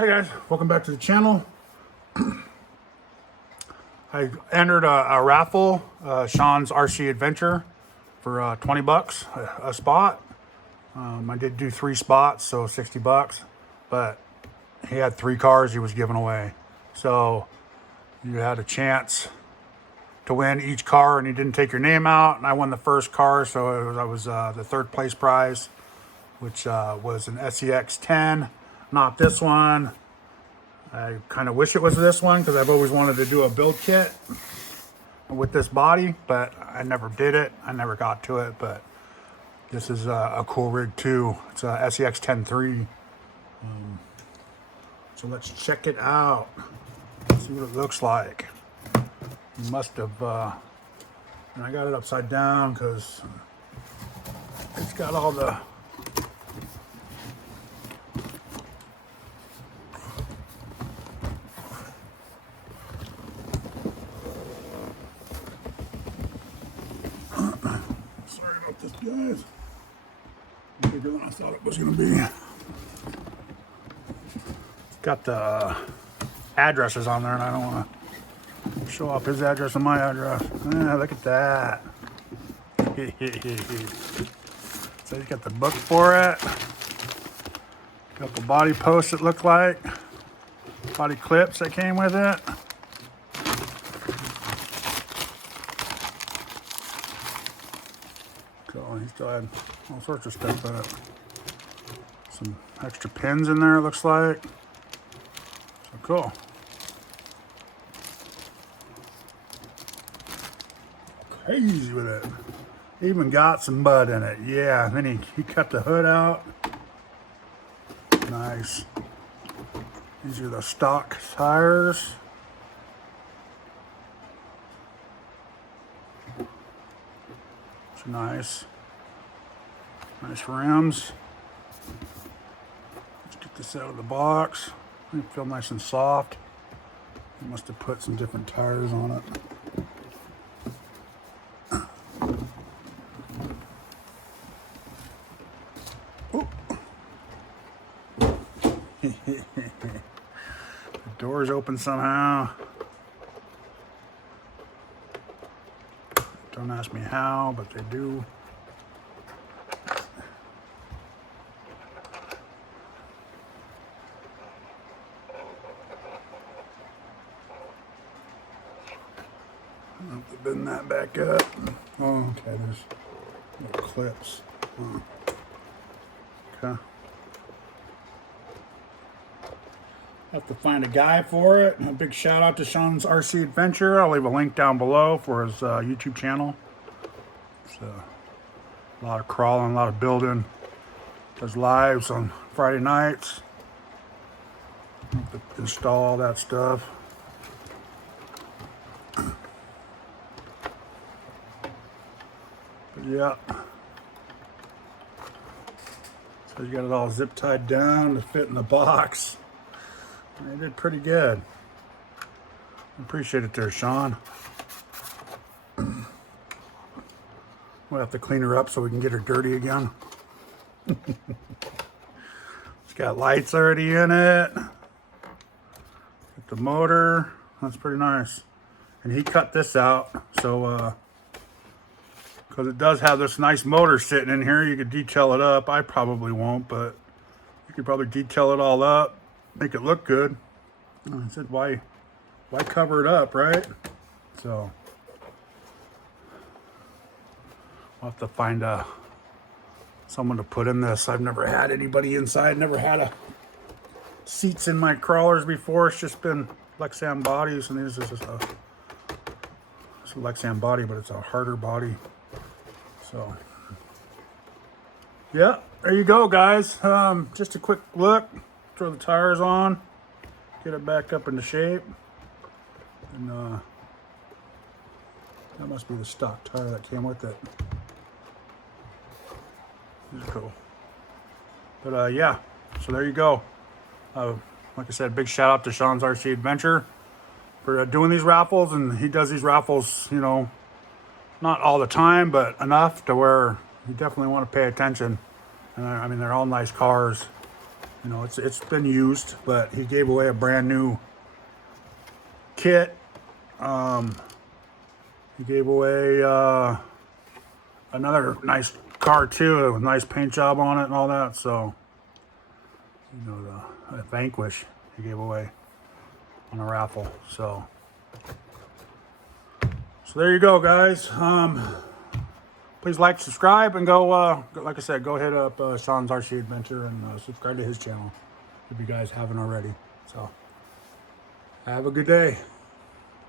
Hey guys, welcome back to the channel. I entered a raffle, Sean's RC Adventure, for 20 bucks a spot. I did do 3 spots, so 60 bucks, but he had 3 cars he was giving away. So you had a chance to win each car, and he didn't take your name out, and I won the first car, so I was the 3rd place prize, which was an SCX 10. Not this one. I kind of wish it was this one because I've always wanted to do a build kit with this body, but I never did it. I never got to it, but this is a cool rig too. It's a SCX 10.3. So let's check it out. See what it looks like. You must have, and I got it upside down because it's got all the this, guys. Bigger than I thought it was going to be. It's got the addresses on there, and I don't want to show off his address and my address. Look at that. So he's got the book for it. Couple body posts it look like. Body clips that came with it. So he still had all sorts of stuff in it. Some extra pins in there, it looks like. So cool. Crazy with it. Even got some mud in it. Yeah, and then he cut the hood out. Nice. These are the stock tires. It's nice. Nice rims. Let's get this out of the box. They feel nice and soft. They must have put some different tires on it. The door's open somehow. Don't ask me how, but they do. I'll have to bend that back up. Oh, okay, there's little clips. Oh. Okay. Have to find a guy for it. A big shout out to Sean's RC Adventure. I'll leave a link down below for his YouTube channel. So a lot of crawling, a lot of building. Does lives on Friday nights. Have to install all that stuff. But yeah. So you got it all zip tied down to fit in the box. They did pretty good. Appreciate it there, Sean. We'll have to clean her up so we can get her dirty again. It's got lights already in it. Got the motor. That's pretty nice. And he cut this out, so because it does have this nice motor sitting in here, you could detail it up. I probably won't, but you could probably detail it all up. Make it look good. I said, why cover it up, right? So I'll have to find someone to put in this. I've never had anybody inside. Never had seats in my crawlers before. It's just been Lexan bodies, and this is it's a Lexan body, but it's a harder body. So yeah, there you go, guys. Just a quick look. Throw the tires on, get it back up into shape, and that must be the stock tire that came with it. This is cool. But yeah, so there you go. Like I said, big shout out to Sean's RC Adventure for doing these raffles, and he does these raffles, you know, not all the time, but enough to where you definitely want to pay attention. And I mean, they're all nice cars. You know, it's been used, but he gave away a brand new kit. He gave away another nice car too, with a nice paint job on it and all that. So, you know, the Vanquish he gave away on a raffle. So there you go, guys. Please like, subscribe, and go, like I said, go hit up Sean's RC Adventure and subscribe to his channel if you guys haven't already. So, have a good day.